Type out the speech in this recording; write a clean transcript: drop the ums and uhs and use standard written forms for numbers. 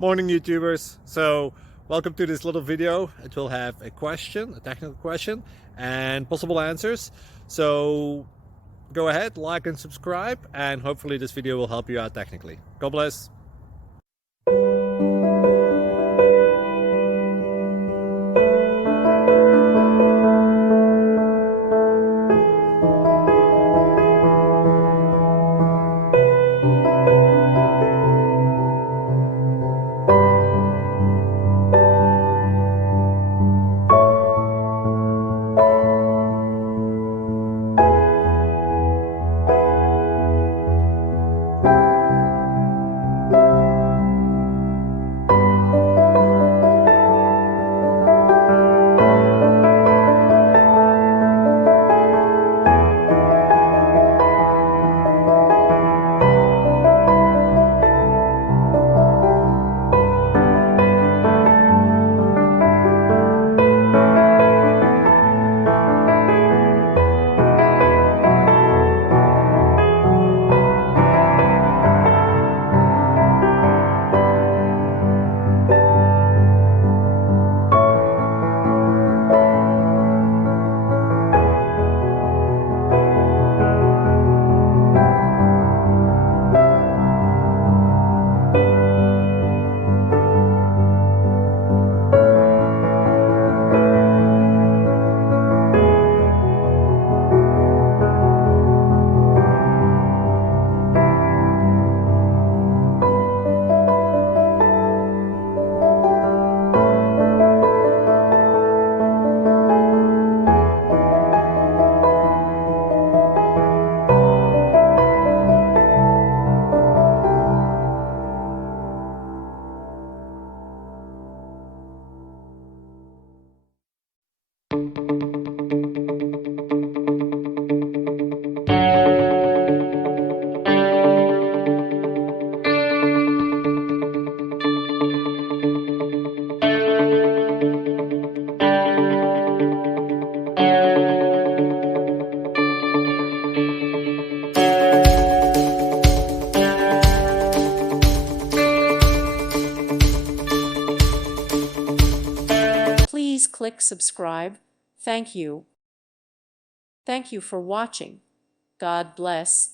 Morning YouTubers. So welcome to this little video. It will have a question, a technical question, and possible answers. So go ahead, like and subscribe, and hopefully this video will help you out technically. God bless. Please click subscribe. Thank you. Thank you for watching. God bless.